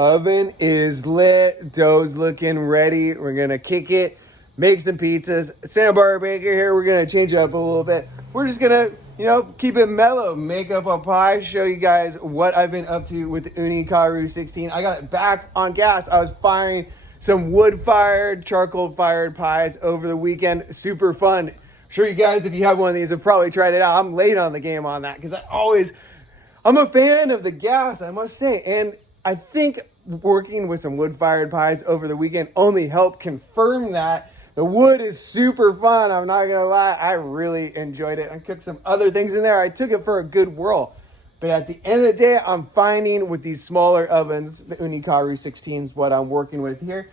Oven is lit. Dough's looking ready. We're going to kick it, make some pizzas. Santa Barbara Baker here. We're going to change it up a little bit. We're just going to, keep it mellow, make up a pie, show you guys what I've been up to with the Ooni Karu 16. I got it back on gas. I was firing some wood-fired, charcoal-fired pies over the weekend. Super fun. I'm sure you guys, if you have one of these, have probably tried it out. I'm late on the game on that because I'm a fan of the gas, I must say. And I think working with some wood-fired pies over the weekend only helped confirm that. The wood is super fun. I'm not going to lie. I really enjoyed it. I cooked some other things in there. I took it for a good whirl. But at the end of the day, I'm finding with these smaller ovens, the Ooni Karu 16 is what I'm working with here,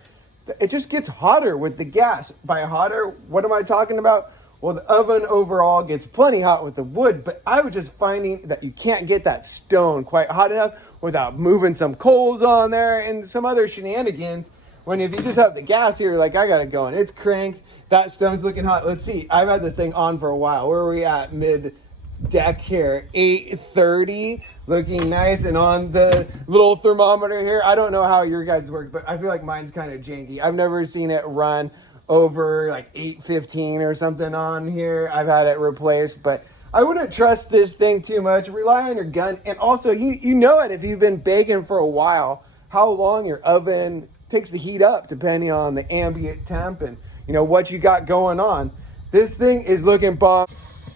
it just gets hotter with the gas. By hotter, what am I talking about? Well, the oven overall gets plenty hot with the wood, but I was just finding that you can't get that stone quite hot enough without moving some coals on there and some other shenanigans. When if you just have the gas here, like I got it going, it's cranked, that stone's looking hot. Let's see, I've had this thing on for a while. Where are we at? Mid-deck here, 8:30, looking nice. And on the little thermometer here, I don't know how your guys work, but I feel like mine's kind of janky. I've never seen it run over like 8:15 or something on here. I've had it replaced, but I wouldn't trust this thing too much. Rely on your gun. And also, you know it if you've been baking for a while, how long your oven takes the heat up depending on the ambient temp and what you got going on. This thing is looking bomb.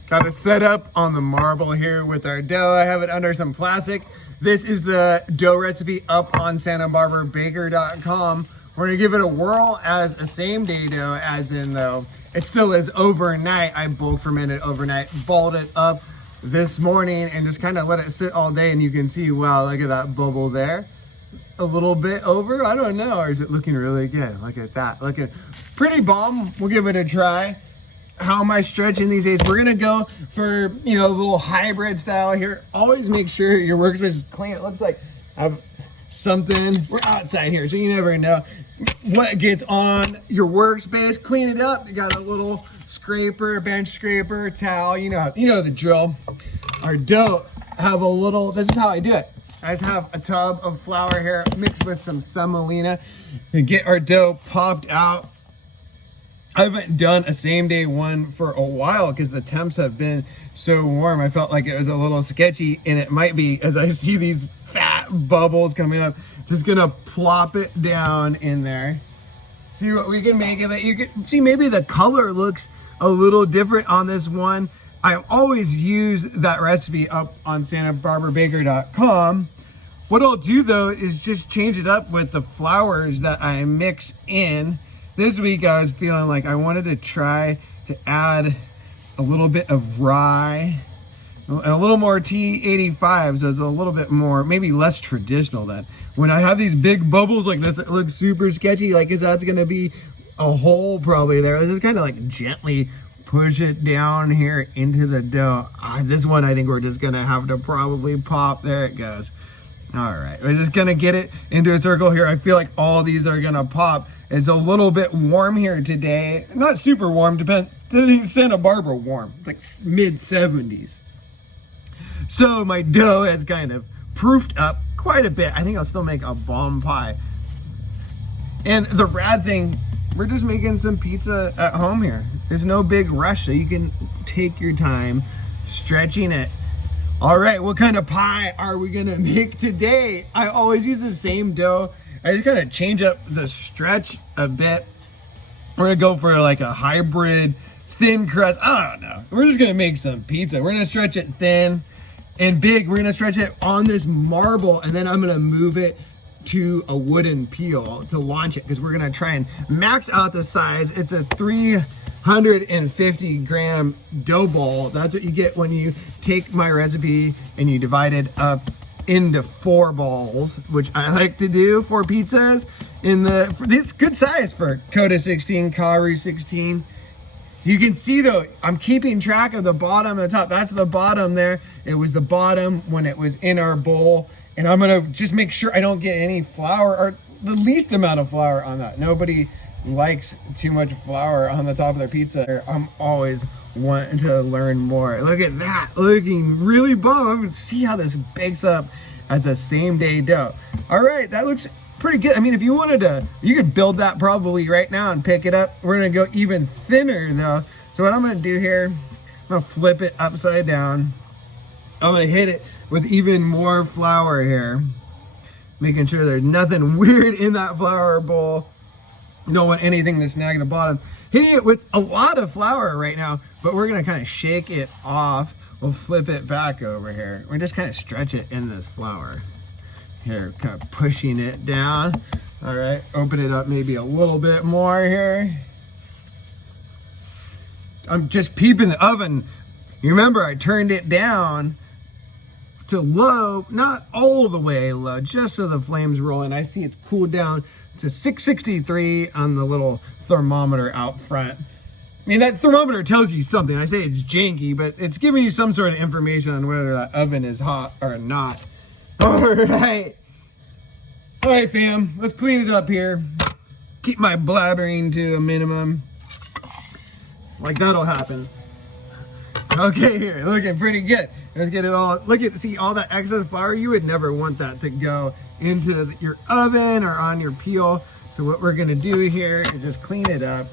Got it set up on the marble here with our dough. I have it under some plastic. This is the dough recipe up on SantaBarbaraBaker.com. We're gonna give it a whirl as a same day dough, as in though it still is overnight. I bulk fermented overnight, balled it up this morning and just kind of let it sit all day. And you can see, wow, look at that bubble there. A little bit over, I don't know, or is it looking really good? Look at that, looking pretty bomb. We'll give it a try. How am I stretching these days? We're gonna go for a little hybrid style here. Always make sure your workspace is clean. It looks like I have something. We're outside here, so you never know what gets on your workspace. Clean it up. You got a little scraper, bench scraper, towel. You know the drill. Our dough have a little. This is how I do it. I just have a tub of flour here mixed with some semolina and get our dough popped out. I haven't done a same day one for a while because the temps have been so warm. I felt like it was a little sketchy, and it might be as I see these fat bubbles coming up. Just gonna plop it down in there. See what we can make of it. You can see maybe the color looks a little different on this one. I always use that recipe up on SantaBarbaraBaker.com. What I'll do though is just change it up with the flours that I mix in. This week I was feeling like I wanted to try to add a little bit of rye and a little more T85, so it's a little bit more, maybe less traditional than. When I have these big bubbles like this, it looks super sketchy, like that's gonna be a hole probably there. This is kind of like gently push it down here into the dough. This one I think we're just gonna have to probably pop. There it goes. All right, we're just gonna get it into a circle here. I feel like all these are gonna pop. It's a little bit warm here today. Not super warm, Santa Barbara warm. It's like mid 70s. So my dough has kind of proofed up quite a bit. I think I'll still make a bomb pie. And the rad thing, we're just making some pizza at home here. There's no big rush, so you can take your time stretching it. All right, what kind of pie are we gonna make today? I always use the same dough. I just gotta change up the stretch a bit. We're gonna go for like a hybrid thin crust. I don't know. We're just gonna make some pizza. We're gonna stretch it thin and big. We're gonna stretch it on this marble, and then I'm gonna move it to a wooden peel to launch it, because we're gonna try and max out the size. It's a 350 gram dough ball. That's what you get when you take my recipe and you divide it up into 4 balls, which I like to do for pizzas. This good size for Coda 16, Karu 16. You can see though, I'm keeping track of the bottom and the top. That's the bottom there. It was the bottom when it was in our bowl. And I'm gonna just make sure I don't get any flour, or the least amount of flour on that. Nobody likes too much flour on the top of their pizza. I'm always wanting to learn more. Look at that, looking really bomb. I'm gonna see how this bakes up as a same day dough. All right, that looks pretty good. I mean, if you wanted to, you could build that probably right now and pick it up. We're gonna go even thinner though. So what I'm gonna do here, I'm gonna flip it upside down. I'm gonna hit it with even more flour here, making sure there's nothing weird in that flour bowl. You don't want anything to snag the bottom. Hitting it with a lot of flour right now, but we're gonna kind of shake it off. We'll flip it back over here. We're just kind of stretch it in this flour. Here, kind of pushing it down. All right, open it up maybe a little bit more here. I'm just peeping the oven. You remember I turned it down to low, not all the way low, just so the flames roll in. I see it's cooled down to 663 on the little thermometer out front. I mean, that thermometer tells you something. I say it's janky, but it's giving you some sort of information on whether that oven is hot or not. All right. All right, fam, let's clean it up here. Keep my blabbering to a minimum. Like that'll happen. Okay, here, looking pretty good. Let's get it all, see all that excess flour? You would never want that to go into your oven or on your peel. So what we're gonna do here is just clean it up.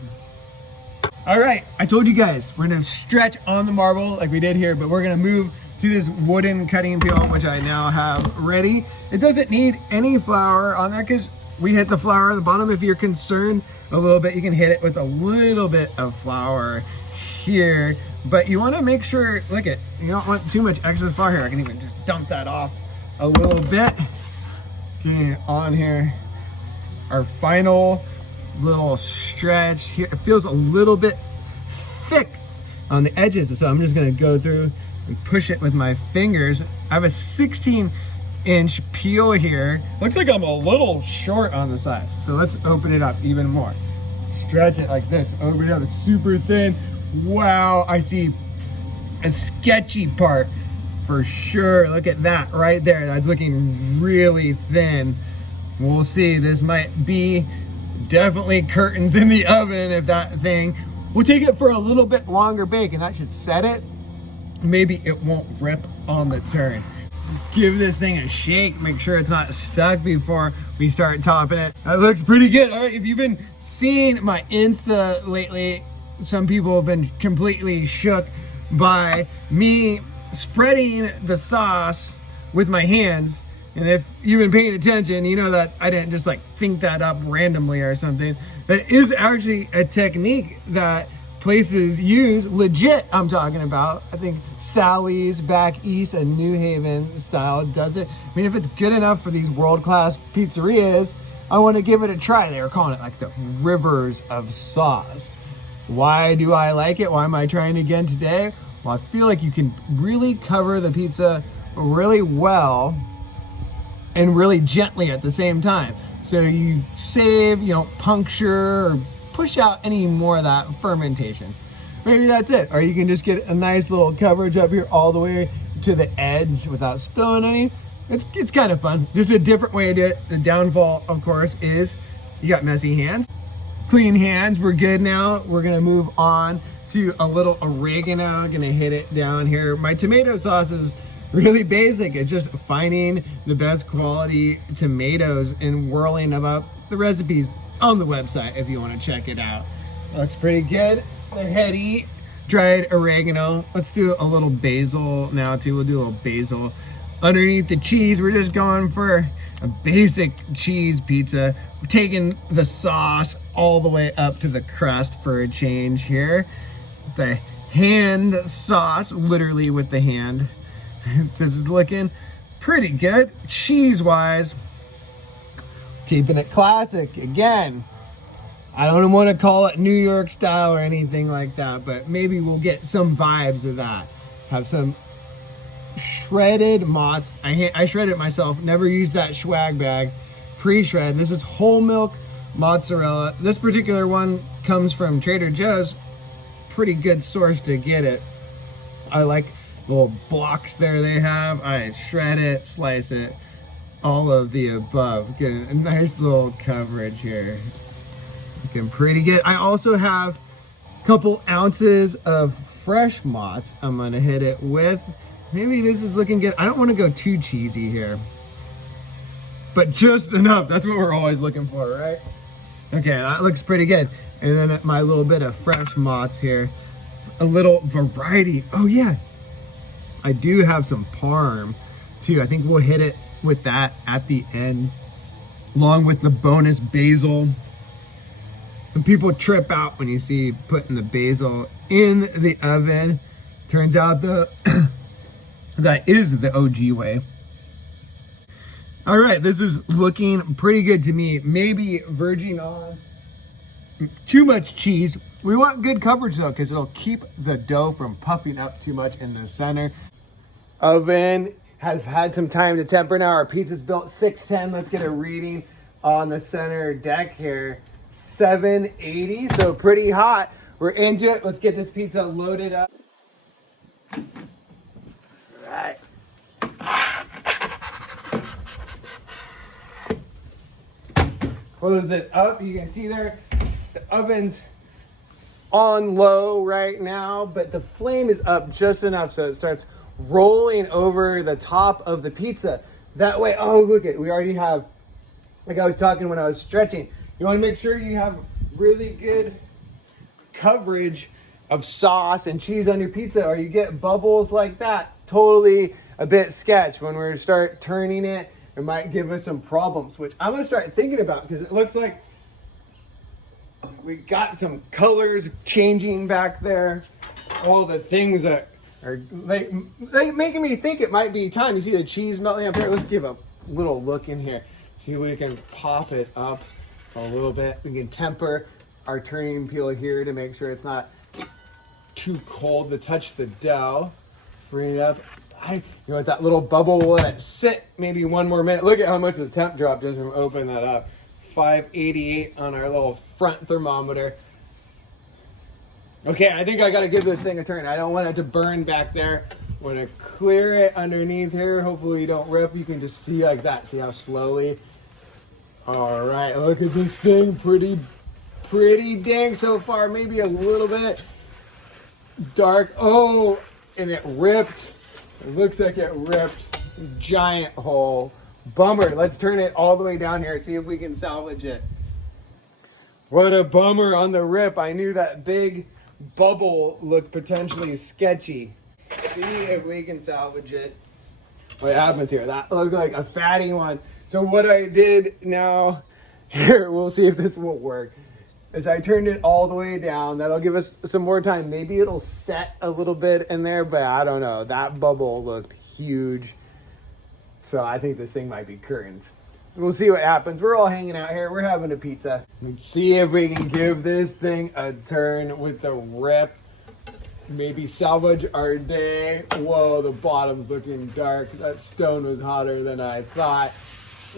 All right, I told you guys, we're gonna stretch on the marble like we did here, but we're gonna move to this wooden cutting peel, which I now have ready. It doesn't need any flour on there because we hit the flour at the bottom. If you're concerned a little bit, you can hit it with a little bit of flour here, but you wanna make sure, look at, you don't want too much excess flour here. I can even just dump that off a little bit. Okay, on here, our final little stretch here. It feels a little bit thick on the edges, so I'm just gonna go through and push it with my fingers. I have a 16-inch peel here. Looks like I'm a little short on the sides, so let's open it up even more. Stretch it like this, open it up, it's super thin. Wow, I see a sketchy part for sure. Look at that right there, that's looking really thin. We'll see, this might be definitely curtains in the oven if that thing. We'll take it for a little bit longer bake and that should set it. Maybe it won't rip on the turn. Give this thing a shake, make sure it's not stuck before we start topping it. That looks pretty good. All right, if you've been seeing my Insta lately, some people have been completely shook by me spreading the sauce with my hands. And if you've been paying attention, you know that I didn't just like think that up randomly or something. That is actually a technique that places use, legit I'm talking about. I think Sally's back east and New Haven style does it. I mean, if it's good enough for these world-class pizzerias, I want to give it a try. They were calling it like the rivers of sauce. Why do I like it? Why am I trying again today? Well, I feel like you can really cover the pizza really well and really gently at the same time. So you save, you don't puncture or push out any more of that fermentation. Maybe that's it. Or you can just get a nice little coverage up here all the way to the edge without spilling any. It's kind of fun. Just a different way to do it. The downfall, of course, is you got messy hands. Clean hands, we're good now. We're gonna move on to a little oregano. Gonna hit it down here. My tomato sauce is really basic. It's just finding the best quality tomatoes and whirling them up. The recipe's on the website if you want to check it out. Looks pretty good. The heady dried oregano. Let's do a little basil now too. We'll do a little basil underneath the cheese. We're just going for a basic cheese pizza. We're taking the sauce all the way up to the crust for a change here. The hand sauce, literally with the hand. This is looking pretty good cheese wise. Keeping it classic again. I don't want to call it New York style or anything like that, but maybe we'll get some vibes of that. Have some shredded mozz. I shred it myself. Never used that swag bag. Pre-shred. This is whole milk mozzarella. This particular one comes from Trader Joe's. Pretty good source to get it. I like little blocks there they have. I shred it, slice it, all of the above. Get a nice little coverage here. Looking pretty good. I also have a couple ounces of fresh mozz I'm gonna hit it with. Maybe this is looking good. I don't want to go too cheesy here. but just enough. That's what we're always looking for, right? Okay, that looks pretty good. And then my little bit of fresh mozz here. A little variety. Oh yeah, I do have some parm too. I think we'll hit it with that at the end, along with the bonus basil. Some people trip out when you see putting the basil in the oven. Turns out that is the OG way. All right, this is looking pretty good to me. Maybe verging on too much cheese. We want good coverage though, because it'll keep the dough from puffing up too much in the center. Oven has had some time to temper now. Our pizza's built 610. Let's get a reading on the center deck here. 780, so pretty hot. We're into it. Let's get this pizza loaded up. All right. Close it up. You can see there, the oven's on low right now, but the flame is up just enough so it starts rolling over the top of the pizza. That way, oh, look at, we already have, like I was talking when I was stretching, you want to make sure you have really good coverage of sauce and cheese on your pizza, or you get bubbles like that. Totally a bit sketch. When we start turning it, it might give us some problems, which I'm going to start thinking about, because it looks like we got some colors changing back there. All the things that are like making me think it might be time. You see the cheese melting up here? Let's give a little look in here. See if we can pop it up a little bit. We can temper our turning peel here to make sure it's not too cold to touch the dough. Bring it up. You know what, that little bubble will let it sit maybe one more minute. Look at how much the temp dropped just from opening that up. 588 on our little front thermometer. Okay, I think I gotta give this thing a turn. I don't want it to burn back there. I want to clear it underneath here. Hopefully you don't rip. You can just see like that. See how slowly? All right, look at this thing. Pretty dang so far. Maybe a little bit dark. Oh, and it ripped. It looks like it ripped. Giant hole. Bummer. Let's turn it all the way down here, see if we can salvage it. What a bummer on the rip. I knew that big bubble looked potentially sketchy. See if we can salvage it. What happens here? That looked like a fatty one. So what I did now, here, we'll see if this will work, is I turned it all the way down. That'll give us some more time. Maybe it'll set a little bit in there, but I don't know. That bubble looked huge. So I think this thing might be curtains. We'll see what happens. We're all hanging out here. We're having a pizza. Let's see if we can give this thing a turn with the rip. Maybe salvage our day. Whoa, the bottom's looking dark. That stone was hotter than I thought.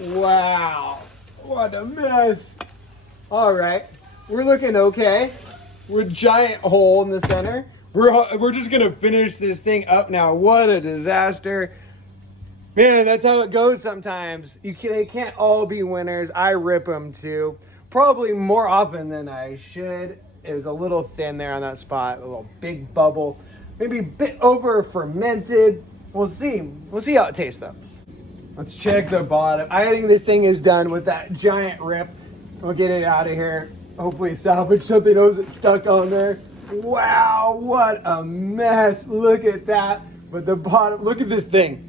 Wow, what a mess. All right, we're looking okay. With giant hole in the center. We're just gonna finish this thing up now. What a disaster. Man, that's how it goes sometimes. They can't all be winners. I rip them too. Probably more often than I should. It was a little thin there on that spot. A little big bubble. Maybe a bit over fermented. We'll see. We'll see how it tastes though. Let's check the bottom. I think this thing is done with that giant rip. We'll get it out of here. Hopefully salvage something else that's stuck on there. Wow, what a mess. Look at that. But the bottom, look at this thing.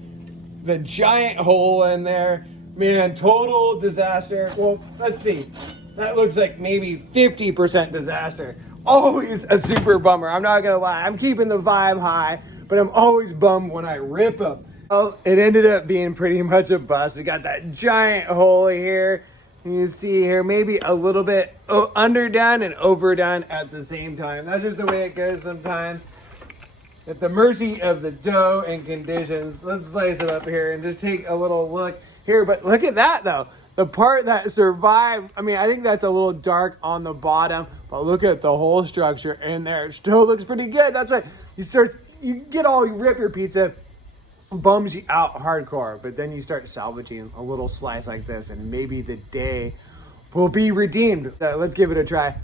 The giant hole in there. Man, total disaster. Well, let's see. That looks like maybe 50% disaster. Always a super bummer. I'm not gonna lie. I'm keeping the vibe high, but I'm always bummed when I rip them. Well, it ended up being pretty much a bust. We got that giant hole here. You see here, maybe a little bit underdone and overdone at the same time. That's just the way it goes sometimes. At the mercy of the dough and conditions. Let's slice it up here and just take a little look here. But look at that though. The part that survived, I mean, I think that's a little dark on the bottom, but look at the whole structure in there. It still looks pretty good. That's right. You rip your pizza, bums you out hardcore, but then you start salvaging a little slice like this and maybe the day will be redeemed. Let's give it a try.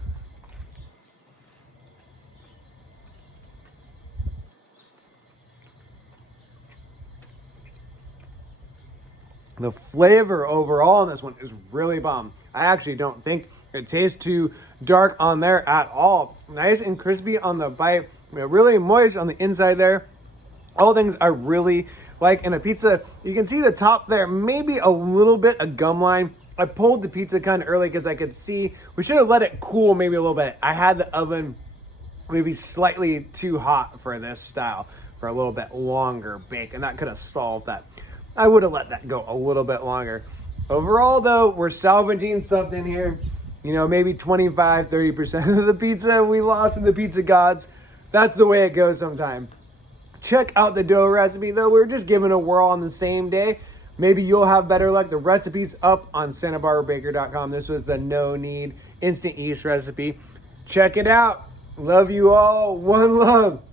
The flavor overall on this one is really bomb. I actually don't think it tastes too dark on there at all. Nice and crispy on the bite, really moist on the inside there. All things I really like in a pizza. You can see the top there, maybe a little bit of gum line. I pulled the pizza kind of early because I could see we should have let it cool maybe a little bit. I had the oven maybe slightly too hot for this style for a little bit longer bake, and that could have solved that. I would have let that go a little bit longer. Overall, though, we're salvaging something here. You know, maybe 25, 30% of the pizza we lost to the pizza gods. That's the way it goes sometimes. Check out the dough recipe, though. We're just giving a whirl on the same day. Maybe you'll have better luck. The recipe's up on SantaBarbaraBaker.com. This was the no-knead instant yeast recipe. Check it out. Love you all. One love.